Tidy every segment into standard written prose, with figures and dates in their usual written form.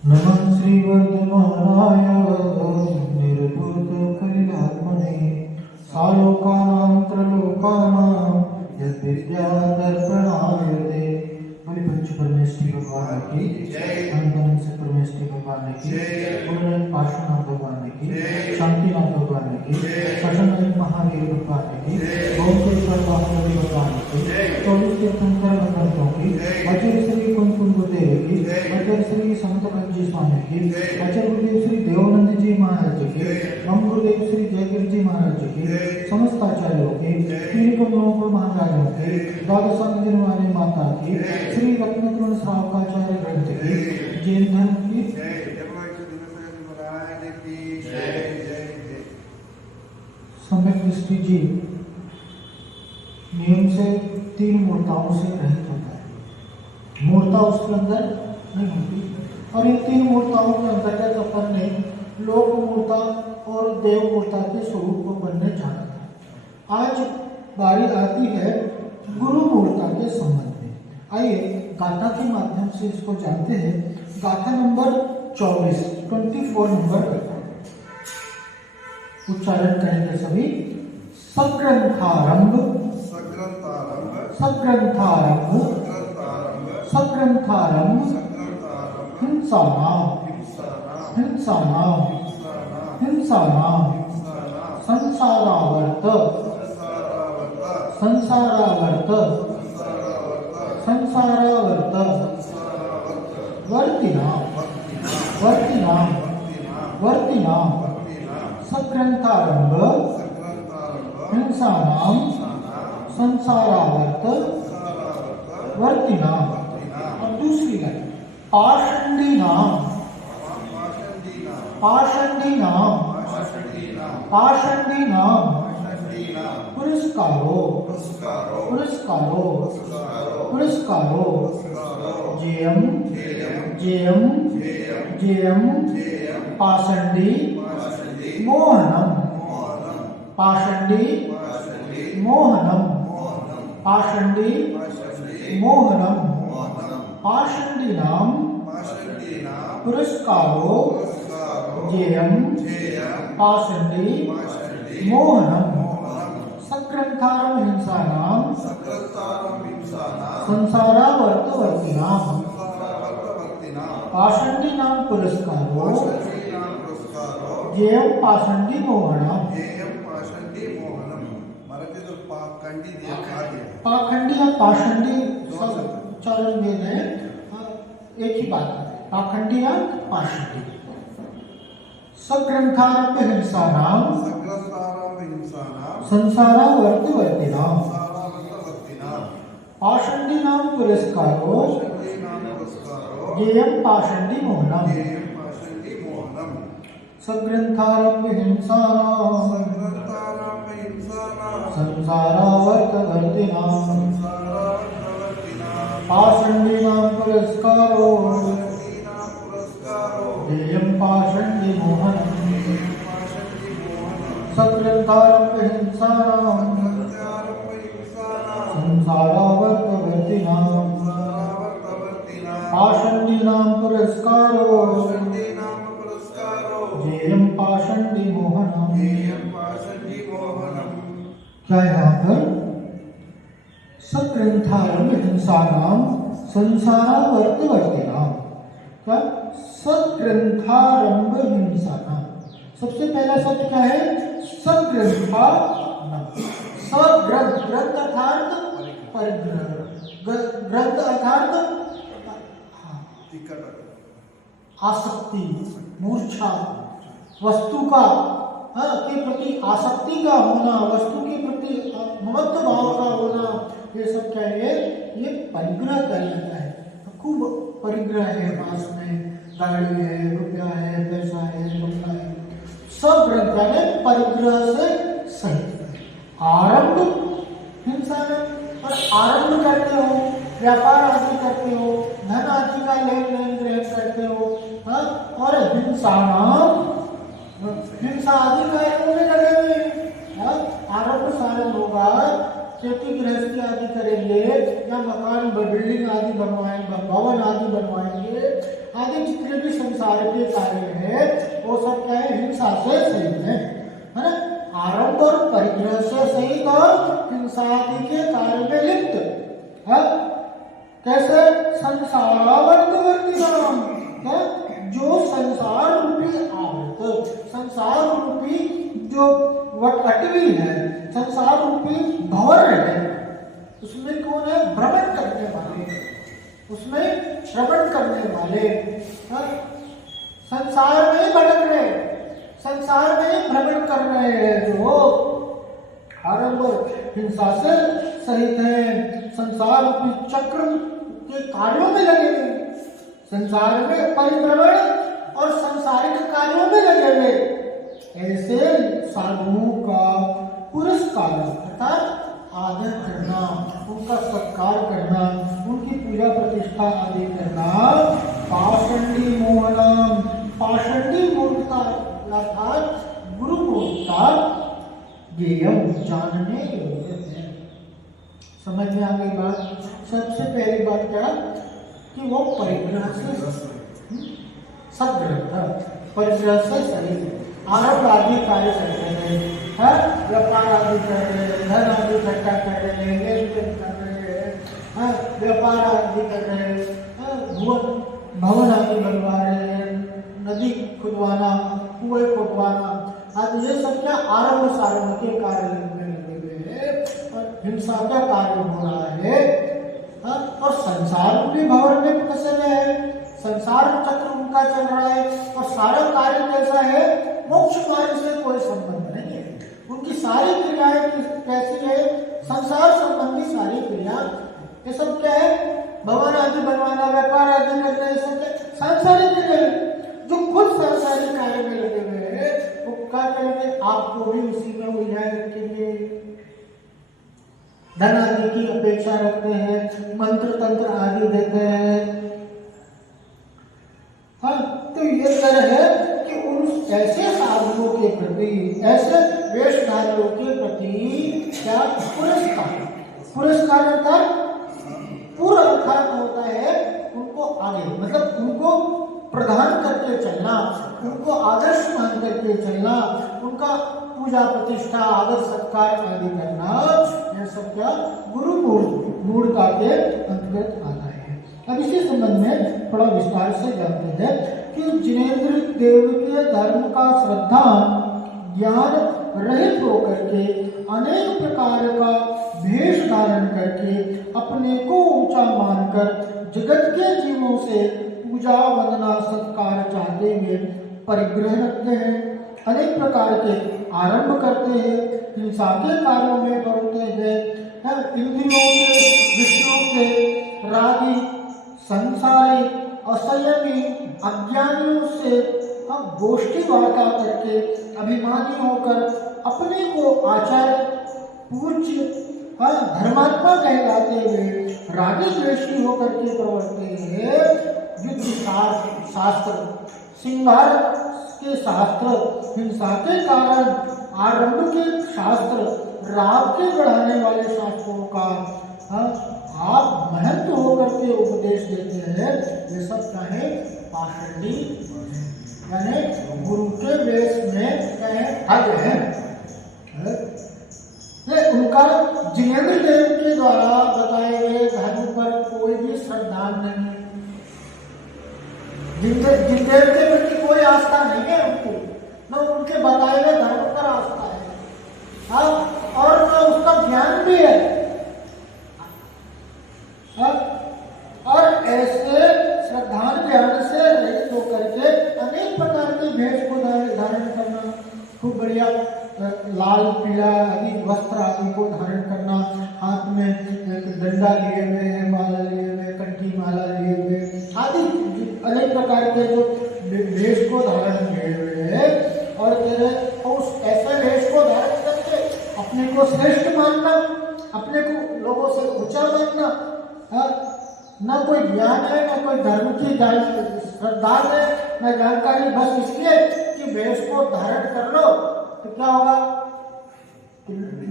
नमः श्रीवर्धमानाय निर्भूतकलिलात्मने सालोकानां त्रलोकानां यद्विद्यादर्पणाय ते। बोले पंच परमेश्वरी भगवान की अनंत से परमेश्वरी भगवान की गुरुनाथ पार्श्वनाथ भगवान की शांतिनाथ भगवान की सचंद महावीर भगवान की ओंकार महावीर भगवान की 24 तीर्थंकर भगवंतों की आचार्य श्री कुंकुम गुरुदेव की आचार्य श्री संत कंजी स्वामी की आचार्य गुरुदेव श्री देवानंद जी महाराज की हम गुरुदेव श्री जयगिरि जी महाराज की समस्त आचार्यों की तीन को महाराजों की द्वादशांग वाले माता की श्री रत्नतृण श्रावकाचार्य ग्रंथ की जैन धर्म की सम्यक दृष्टि जी नियम से 3 मूर्ताओं से रहित होता है। मूर्ता उसके अंदर नहीं होती और इन 3 मूर्ताओं के अंतर्गत अपन ने लोक मूर्ता और देव मूर्ता के स्वरूप को बनने जाना था। आज बारी आती है गुरु मूर्ता के संबंध में। आइए गाथा के माध्यम से इसको जानते हैं। गाथा नंबर 24 नंबर उच्चारण करेंगे सभी। सग्रंथारंभ सग्रंथारंभ सग्रंथारंभ हिंसानाम हिंसानाम हिंसानाम संसारावर्त संसारावर्त संसारावर्त वर्तिनाम वर्तिनाम वर्तिनाम सग्रंथारंभ हिंसानाम संसारावर्त वर्तिनाम। और दूसरी line पाषंडीनाम पाषंडीनाम पाषंडीनाम पुरस्कारो पुरस्कारो पुरस्कारो jam jam jam पाषंडी Mohanam पाषंडी Mohanam पाषंडी Mohanam पाषंडीनाम पुरस्कारो jam पाषंडी Mohanam सग्रंथारम हिंसानाम संसारावर्तवर्तिनाम पाषंडीनाम पुरस्कारो jam पाषंडी Mohanam. पाखंडी और पाषंडी चरण भेद है, एक ही बात है। पाखंडी या पाषंडी। सग्रंथारंभ हिंसानाम संसारावर्तवर्तिनाम पाषंडीनाम पुरस्कारो jam पाषंडी Mohanam सग्रंथारंभ हिंसानाम संसारावर्तवर्तिनाम पाषंडीनाम पुरस्कारो jam पाषंडी Mohanam सग्रंथारंभ हिंसानाम संसारावर्तवर्तिनाम पाषंडीनाम पुरस्कारो jam पाषंडी Mohanam. क्या है यहाँ पर? सग्रंथारंभ हिंसानाम संसारावर्तवर्तिनाम। क्या? सग्रंथारंभ हिंसानाम। सबसे पहला शब्द क्या है? सग्रंथारंभ। सग्रंथ, ग्रंथ अर्थात परिग्रह, ग्रंथ अर्थात आसक्ति, मूर्छा, वस्तु का के प्रति आसक्ति का होना, वस्तु के प्रति ममत्व भाव का होना, ये सब क्या है? ये परिग्रह कहलाता है। खूब परिग्रह है, पास में गाड़ी है, रुपया है, पैसा है, बंगला है, सब ग्रंथ है परिग्रह से सहित। आरंभ हिंसा में, और आरंभ करते हो, व्यापार आदि करते हो, धन आदि का लेन देन ग्रहण करते हो, और हिंसा हिंसा आदि कार्यों में लगे हुए। आरंभ सारंभ होगा खेती गृहस्थी आदि करेंगे या मकान बिल्डिंग आदि बनवाएंगे, भवन आदि बनवाएंगे आदि जितने भी संसार के कार्य है वो सब क्या है, हिंसा से सहित है ना। आरंभ और परिग्रह से सहित और हिंसा आदि के कार्य में लिप्त है। कैसे? संसारावर्तवर्ती नाम, जो संसार रूपी आवर्त, संसार रूपी जो अटवी है, संसार रूपी भंवर है, उसमें कौन है? भ्रमण करने वाले, उसमें श्रवण करने वाले, संसार में भटक रहे, संसार में भ्रमण कर रहे हैं, जो आरंभ हिंसा से सहित है, संसार रूपी चक्र के कार्यों में लगे हुए, संसार में परिभ्रमण और संसारिक कार्यों में लगे हुए ऐसे साधुओं का पुरस्कार अर्थात आदर करना, उनका सत्कार करना, उनकी पूजा प्रतिष्ठा आदि करना पाषंडी मोहनम, पाषंडी मूर्खता अर्थात गुरु मूर्खता ज्ञेयम, जानने योग्य है। समझ में आ गई बात? सबसे पहली बात क्या कि वो परिग्रह से सदग्रंथ, परिग्रह से सही आरंभ आदि कार्य करते हैं, व्यापार आदि कर रहे हैं, धन आदि इकट्ठा कर रहे हैं, लेन देन कर रहे हैं, व्यापार आदि कर रहे हैं, भवन आदि बनवा रहे हैं, नदी खुदवाना, कुएं खुदवाना आदि, ये सब क्या आरंभ सारंभ के कार्य में लगे हुए हैं और हिंसा का कार्य हो रहा है। और संसार भी भंवर में फंसे हुए हैं, संसार चक्र उनका चल रहा है और सारा कार्य कैसा है? मोक्ष मार्ग से कोई संबंध नहीं है, उनकी सारी क्रियाएं कैसी है? संसार संबंधी सारी क्रिया, ये सब क्या है? भवन आदि बनवाना, व्यापार आदि करना, ये सब सांसारिक क्रिया, जो खुद सांसारिक कार्य में लगे हुए हैं वो क्या करेंगे? आपको भी उसी में उलझाए रखेंगे, धन आदि की अपेक्षा रखते हैं, मंत्र तंत्र आदि देते हैं। हाँ, तो ये तरह है कि उन ऐसे साधुओं के प्रति, ऐसे वेशधारियों के प्रति क्या पुरस्कार, पुरस्कार अर्थात पूर्व अर्थात होता है उनको आगे, मतलब उनको प्रदान करके चलना, उनको आदर्श मान करके चलना, उनका पूजा प्रतिष्ठा आदर सत्कार आदि करना, यह सब क्या गुरु मूर्खता के अंतर्गत आता है। अब इसी संबंध में थोड़ा विस्तार से जानते हैं कि जिनेंद्र देव के धर्म का श्रद्धा ज्ञान रहित होकर के अनेक प्रकार का भेष धारण करके अपने को ऊंचा मानकर जगत के जीवों से पूजा वंदना सत्कार चाहते हुए परिग्रह रखते हैं, अनेक प्रकार के आरंभ करते हैं, हिंसा के कार्यों में बढ़ते हैं, इंद्रियों के विषयों के रागी संसारी असंयमी अज्ञानियों से गोष्ठी वार्ता करके अभिमानी होकर अपने को आचार्य पूज्य धर्मात्मा कहलाते हुए रागी द्वेषी होकर के प्रवर्तते हैं। युद्ध शास्त्र सिंगार के शास्त्र, हिंसा के कारण आरंभ के शास्त्र, राग के बढ़ाने वाले शास्त्रों का आप महंत होकर के उपदेश देते हैं, ये सब क्या है? पाषंडी, यानी गुरु के वेश में क्या है? हद है। उनका जिनेंद्र देव के द्वारा बताए गए धर्म पर कोई भी श्रद्धा नहीं, जिनदेव के प्रति कोई आस्था नहीं है उनको, न उनके बताए गए धर्म पर आस्था है, हाँ, और न उसका ज्ञान भी है, हाँ, और ऐसे श्रद्धा ज्ञान से रहित होकर के अनेक प्रकार के भेष को धारण करना, खूब बढ़िया लाल पीला आदि वस्त्र आदि को धारण करना, हाथ में डंडा लिए हुए है, माला लिए हुए, कंठी माला लिए हुए आदि अनेक प्रकार के जो वेश को धारण किए हुए है, और उस ऐसे वेश को धारण करके अपने को श्रेष्ठ मानना, अपने को लोगों से ऊंचा मानना, न कोई ज्ञान है, न कोई धर्म की श्रद्धा है, न जानकारी, बस इसलिए कि वेश को धारण कर लो तो क्या होगा?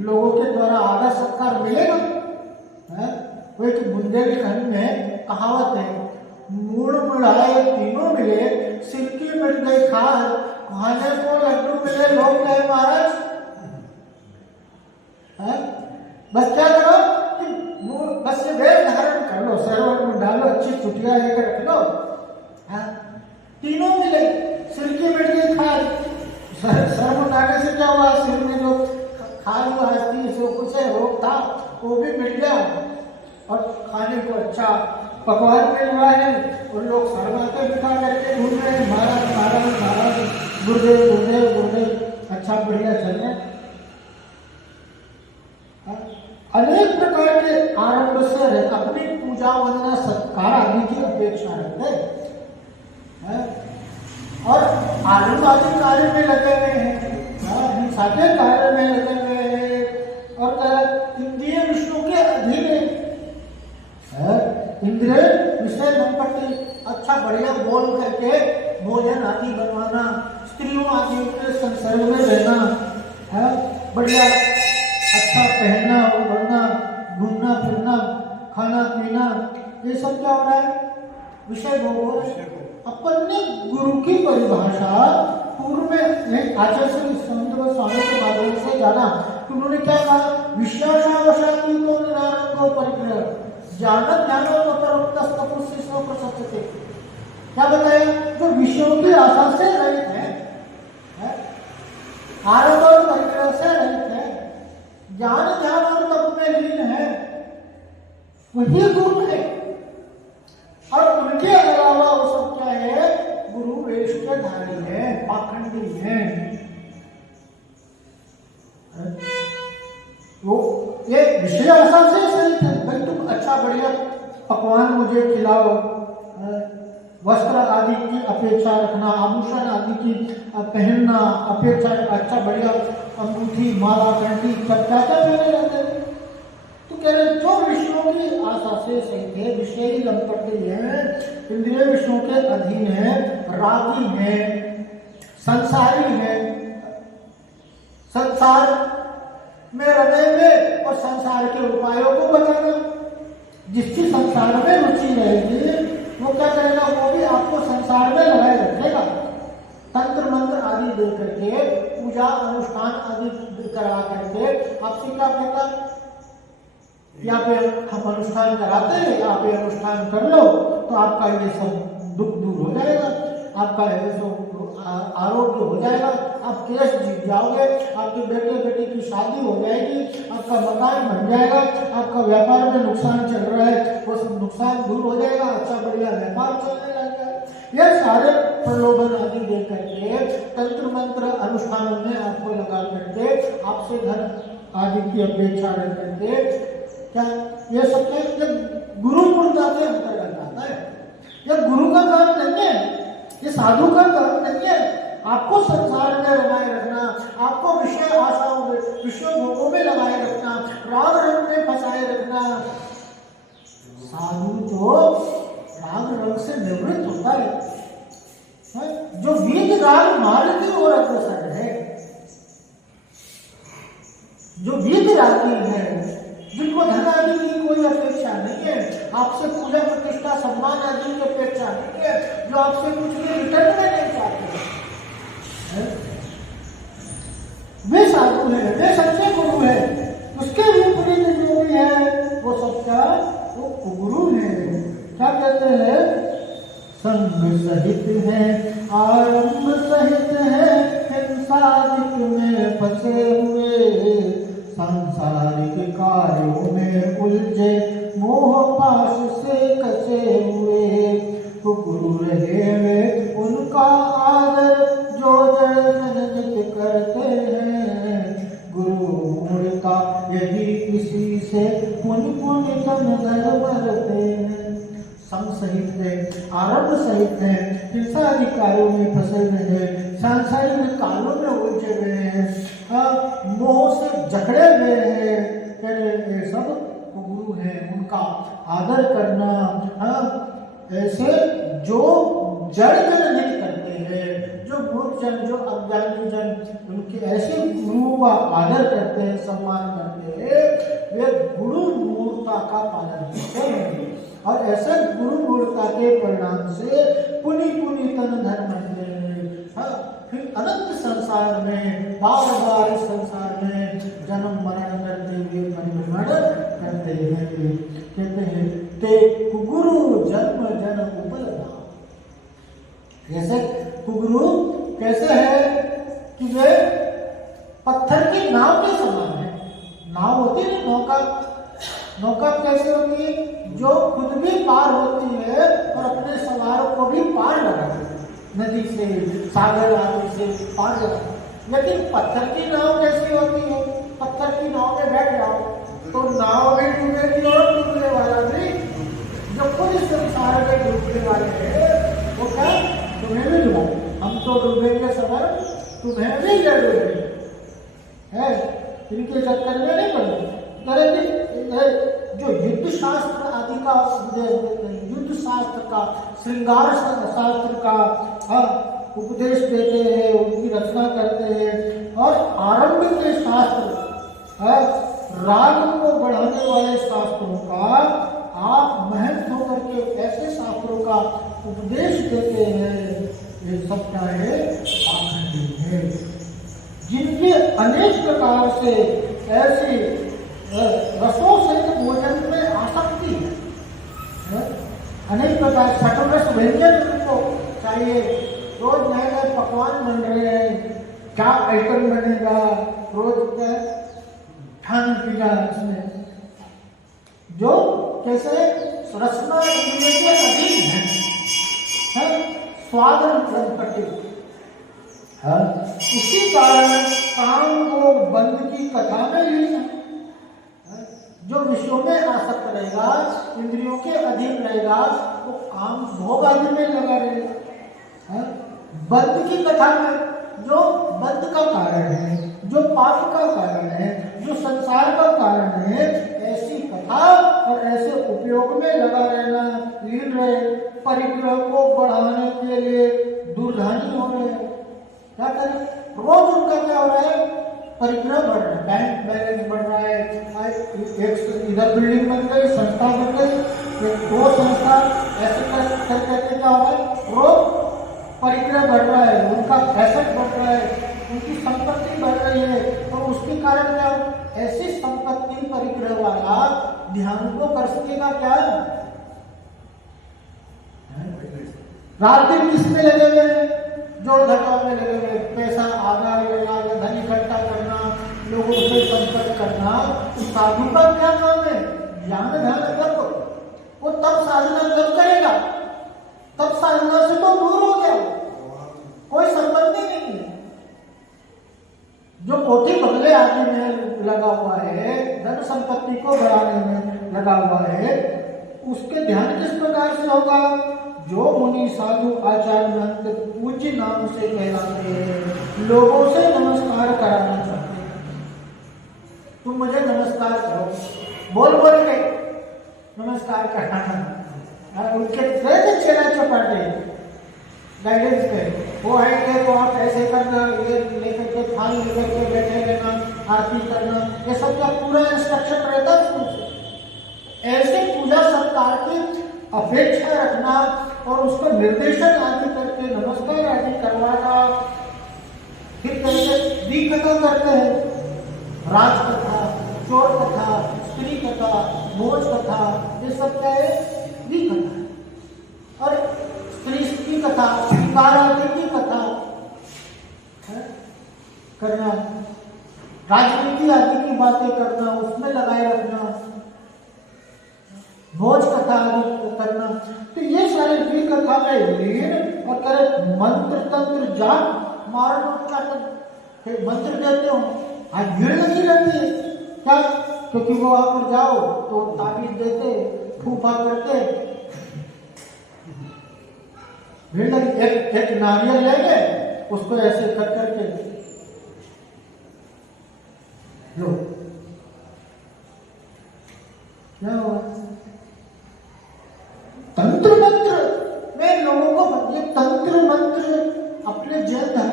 लोगों के द्वारा आदर सत्कार मिलेगा। वो एक बुंदेलखंड में कहावत है, मूड़ मुड़ाए तीनों मिले, सिर की मिट गई खाद, खाने को लड्डू मिले, लोग कहे महाराज। बस क्या करो कि बस ये वेश धारण कर लो, सर में डालो, अच्छी चुटिया लेकर रख लो, तीनों मिले, सिर की मिट गई खाद। सर मुंडाने से क्या हुआ, सिर में जो खाद थी, जो कुछ रोग था वो भी मिट गया, और खाने को अच्छा पकवान मिल रहा है, और लोग सरमाते बिठा करके ढूंढ रहे हैं, महाराज महाराज महाराज, गुरुदेव गुरुदेव गुरुदेव, अच्छा बढ़िया चल रहे। अनेक प्रकार के आरंभ से अपनी पूजा वंदना सत्कार आदि की अपेक्षा रखते हैं, और आनंद आदि कार्य में लगे हुए हैं, हिंसा के कार्य में लगे हुए हैं, और इंद्रिय विष्णु के अधीन है। इंद्रिय विषय संपत्ति अच्छा बढ़िया बोल करके भोजन आदि बनवाना, स्त्रियों आदि के संसर्ग में रहना, बढ़िया अच्छा पहनना उड़ना, घूमना फिरना, खाना पीना, ये सब क्या हो रहा है, विषय भोग हो रहा है। अपन ने गुरु की परिभाषा पूर्व में आचार्य समुद्र स्वामी के माध्यम से जाना, तो उन्होंने क्या कहा, विषयाशावशाती तो निरारंभो परिग्रह ज्ञान ज्ञानो तपस्या प्रसक्ते। क्या बताया, जो विषयों की आशा से रहित है, आरंभ और परिग्रह से रहित है, ज्ञान ज्ञान और तप में लीन है, वही गुरु है। और उनके अलावा वो सब क्या है, गुरु वेश के धारी है, पाखंडी है। वो ये विषय आशा से सहित है, भाई तुम अच्छा बढ़िया पकवान मुझे खिलाओ, वस्त्र आदि की अपेक्षा रखना, आभूषण आदि की पहनना अपेक्षा, अच्छा बढ़िया अंगूठी माला घंटी सब क्या क्या पहने रहते हैं। तो कह रहे जो विषयों की आशा से सहित है, विषयी लंपटे हैं, इंद्रिय विषयों के अधीन है, रागी है, संसारी है, संसार में रमे हुए और संसार के उपायों को बताना। जिसकी संसार में रुचि रहेगी वो क्या करेगा, वो भी आपको संसार में लगाए रखेगा, तंत्र मंत्र आदि दे करके, पूजा अनुष्ठान आदि करा करके आपसे क्या कहता, यहाँ पे हम अनुष्ठान कराते हैं, यहाँ पे अनुष्ठान कर लो तो आपका ये सब दुख दूर हो जाएगा, आपका ये सब आरोग्य हो जाएगा, आप केस जीत जाओगे, आपके बेटे बेटी की शादी हो जाएगी, आपका मकान बन जाएगा, आपका व्यापार में नुकसान चल रहा है वो सब नुकसान दूर हो जाएगा, अच्छा बढ़िया व्यापार चलने लगेगा। यह सारे प्रलोभन आदि दे करके, तंत्र मंत्र अनुष्ठानों में आपको लगा करके, आपसे धन आदि की अपेक्षा रख करके, क्या ये सब गुरु मूर्ता के अंतर्गत आता है। यह गुरु का काम नहीं है, ये साधु का काम नहीं है। आपको संसार में लगाए रखना, आपको विषय आशाओं में, विषय भोगों में लगाए रखना, राग रंग में फंसाए रखना। साधु तो राग रंग से निवृत्त होता है, जो वीत राग मार्ग की ओर अग्रसर है, जो वीत रागी है, जिनको धन आदि की कोई अपेक्षा नहीं है, आपसे पूजा प्रतिष्ठा सम्मान आदि की अपेक्षा नहीं है, जो आपसे कुछ भी रिटर्न में नहीं चाहते, वे साधु है, वे सच्चे गुरु है। उसके विपरीत जो भी है वो सबका वो गुरु है। क्या कहते हैं, संग सहित है, आरंभ सहित है, हिंसादिक में फंसे हुए, सांसारिक कार्यों में उलझे, मोह पाश से कसे हुए, तो गुरु रहे वे उनका आदर, जो नित करते हैं, गुरु मूर्ता यदि किसी से पुण्य पुण्य तम धर भरते हैं। सम सहित है, आरंभ सहित है, हिंसा अधिकारों में फंसे हुए हैं, सांसारिक कार्यों में उलझे हुए हैं, मोह से जकड़े हुए हैं, ये सब गुरु है, उनका आदर करना। ऐसे जो जड़ जनहित करते हैं, जो मूर्ख जन, जो अज्ञानी जन, उनके ऐसे गुरु का आदर करते हैं, सम्मान करते हैं, वे गुरु मूर्खता का पालन करते हैं। और ऐसे गुरु मूर्खता के परिणाम से पुनि पुनि तन धन बनते हैं। फिर अनंत संसार में बार बार इस संसार में जन्म मरण करते हुए परिभ्रमण करते हैं। कहते हैं ते कुगुरु जन्म जन उपलब्ध। जैसे कुगुरु कैसे है कि वे पत्थर की नाव के समान है। नाव होती है नौका, नौका कैसे होती है? जो खुद भी पार होती है और अपने सवारों को भी पार लगाती है, नदी से, सागर आदि से पार लगाती। लेकिन पत्थर की नाव कैसी होती है? पत्थर की नाव में बैठ जाओ तो नाव भी डूबेगी और डूबने वाला भी। जो खुद इस संसार में डूबने वाले हैं वो क्या तुम्हें भी डूबा, हम तो डूबेंगे सबर, तुम्हें भी ले डूबेंगे है। इनके चक्कर में नहीं पड़े। जो युद्ध शास्त्र आदि का उपदेश देते हैं, युद्ध शास्त्र का, श्रृंगार शास्त्र का उपदेश देते हैं, उनकी रचना करते हैं। और आरंभ के शास्त्र, राग को बढ़ाने वाले शास्त्रों का आप महंत होकर के ऐसे शास्त्रों का उपदेश देते हैं, ये सब क्या है? पाखंडी है। जिनके अनेक प्रकार से ऐसे रसों से भोजन में आसक्ति है, अनेक प्रकार सटरस व्यंजन उनको चाहिए। रोज नए नए पकवान बन रहे हैं, क्या आइटम बनेगा, रोज क्या खाना पीना इसमें, जो कैसे रसना इंद्रिय के अधीन है, स्वाद कटे है। इसी कारण काम को बंद की कथा में ही है। जो विषयों में आसक्त रहेगा, इंद्रियों के अधीन रहेगा, वो काम भोग आदि में लगा रहेगा। बंद की कथा में जो बंद का कारण है, जो पाप का कारण है, जो संसार का कारण है, ऐसी कथा और ऐसे उपयोग में लगा रहना, लीन रहे, परिग्रह को बढ़ाने के लिए दुर्धानी हो रहे हैं। क्या करें? रोज उनका क्या हो रहा है? परिग्रह बढ़ रहा है, बैंक बैलेंस बढ़ रहा है। एक इधर बिल्डिंग बन गई, संस्था बन गई, दो संस्था, ऐसे करके क्या हो रहा है? रोज परिग्रह बढ़ रहा है, उनका एसेट बढ़ रहा है, उनकी संपत्ति बढ़ रही है। और उसके कारण क्या? ऐसी संपत्ति परिग्रह वाला ध्यान को कर सकेगा क्या? रात दिन किसमें लगे हुए? जोड़ घटाव में लगे हुए, पैसा आधा लगा, धन इकट्ठा करना, लोगों से संपर्क करना। साधु का क्या काम है? ज्ञान ध्यान तब वो तब साधना जब करेगा, तब साधना से तो दूर हो गया, कोई संबंध ही नहीं है। जो कोठी बंगले आदि में लगा हुआ है, धन संपत्ति को बढ़ाने में लगा हुआ है, उसके ध्यान किस प्रकार से होगा? जो मुनि साधु आचार्य महंत पूज्य नाम से कहलाते हैं, लोगों से नमस्कार कराना चाहते हैं। तुम मुझे नमस्कार करो, बोल बोल के नमस्कार कराना। उनके चेला चपाटे गाइडेंस पे वो आएंगे तो आप ऐसे करना, ये लेकर के थाल लेकर के बैठे रहना, आरती करना, ये सब का पूरा इंस्ट्रक्शन रहता है। ऐसे पूजा सत्कार की अपेक्षा रखना और उसका निर्देशन आदि करके नमस्कार आदि करवाना। फिर कैसे दी कथा करते हैं, राज कथा, चोर कथा, स्त्री कथा, भोज कथा, ये सब क्या है? दी कथा है। और स्त्री की कथा, श्रृंगार आदि की कथा करना, राजनीति आदि की बातें करना, उसमें लगाए रखना, भोज कथा आदि करना। तो ये सारे भी कथा में लीन और करे। मंत्र तंत्र जाप मारण उच्चारण मंत्र देते हो, आज भीड़ लगी रहती है। क्या? क्योंकि वो वहां पर जाओ तो ताबीज देते, फूफा करते, भीड़ लगी। एक नारियल लेंगे, उसको ऐसे कर करके लो, क्या हुआ? तंत्र मंत्र में लोगों को, ये तंत्र मंत्र अपने जैन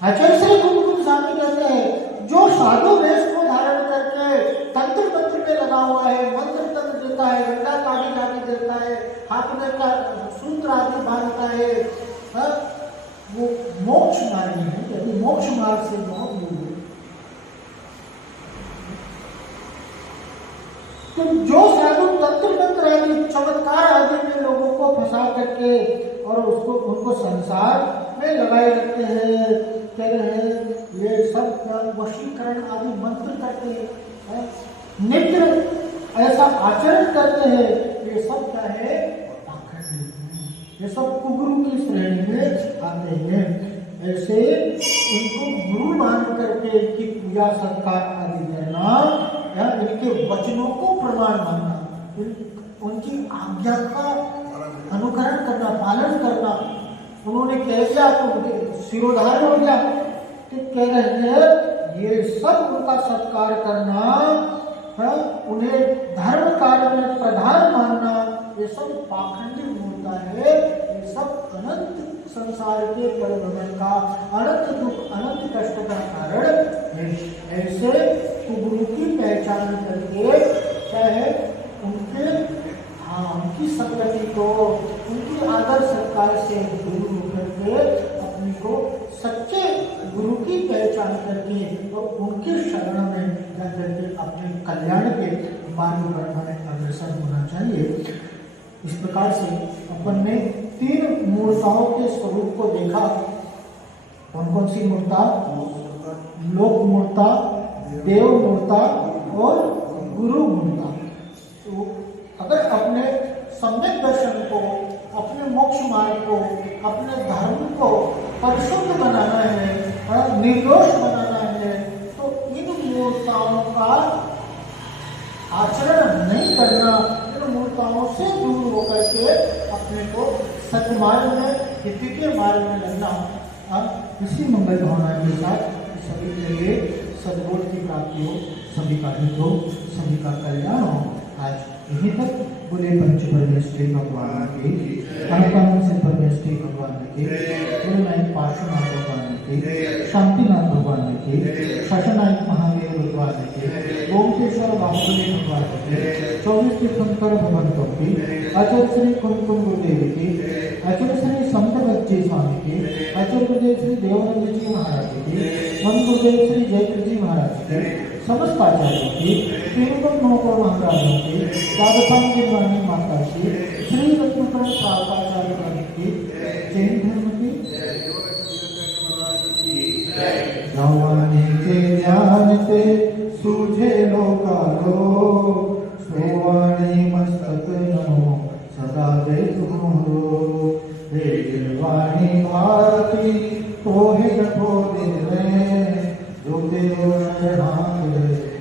आचार्य श्री कुमकुम स्वामी कहते हैं जो साधु वेश को धारण करके तंत्र मंत्र में लगा हुआ है, मंत्र तंत्र देता है, गंगा काढ़ी काढ़ी देता है, हाथ में का सूत्र आदि बांधता है, वो मोक्ष मार्गी है। यदि मोक्ष मार्ग से बहुत दूर है तो जो साधु तंत्र मंत्र आदि चमत्कार आदि में लोगों को फंसा करके और उसको उनको संसार में लगाए रखते हैं, कह रहे हैं ये सब वशीकरण आदि मंत्र करते हैं, नित्य ऐसा आचरण करते हैं, ये सब क्या है? ये सब कुगुरु की श्रेणी में आते हैं। ऐसे उनको गुरु मान करके इनकी पूजा सत्कार आदि करना या इनके वचनों को प्रमाण मानना, उनकी आज्ञा का अनुकरण करना, पालन करना। उन्होंने कह दिया तो सिरोधार्य हो गया, तो कह रहे हैं ये सब उनका सत्कार करना है, उन्हें धर्म कार्य में प्रधान मानना, ये सब पाखंडी होता है। ये सब अनंत संसार के परिभ्रमण का, अनंत दुख अनंत कष्ट का कारण है। ऐसे गुरु की पहचान करके क्या है उनके उनकी संगति को, उनकी आदर सत्कार से गुरु करके अपने को सच्चे गुरु की पहचान करके और उनके शरण में जाकर के अपने कल्याण के मार्ग पर हमें अग्रसर होना चाहिए। इस प्रकार से अपन ने 3 मूर्ताओं के स्वरूप को देखा। कौन कौन सी मूर्ता? लोक मूर्ता, देव मूर्ता और गुरु मूर्ता। तो अगर अपने सम्यक दर्शन को, अपने मोक्ष मार्ग को, अपने धर्म को परिशुद्ध बनाना है, निर्दोष बनाना है, तो इन मूर्ताओं का आचरण नहीं करना, इन मूर्ताओं से दूर होकर के अपने को सत्मार्ग में, द्वितीय मार्ग में लगना। इसी मंगल भावना के साथ सभी के लिए सद्बोध की प्राप्ति हो, सभी का हित हो, सभी का कल्याण हो। आज यहीं तक बोले पंच परमेश्वरी भगवान की, अनकान से परमेश्वरी भगवान की, गुरुनायक पार्श्वनाथ भगवान की, शांतिनाथ भगवान की, शशनायक महावीर भगवान की, ओमकेश्वर वासुदेव भगवान की, 24 तीर्थंकर भगवंतों की, आचार्य श्री कुमकुम गुरुदेव की, आचार्य श्री संत बच्चे स्वामी की, आचार्य गुरुदेव श्री देवानंद जी महाराज की, हम गुरुदेव श्री जयकृष्ण जी महाराज की, समस्त आचार्यों की, तीनों महाराजों की, राजस्थान माता की, श्री रत्नकर आचार्य की, जैन धर्म की जानते सूझे लोकालो, सोवाणी मस्तक नमो सदा दे तुम्हारो, वाणी भारती तो है जो तेरो शरणागत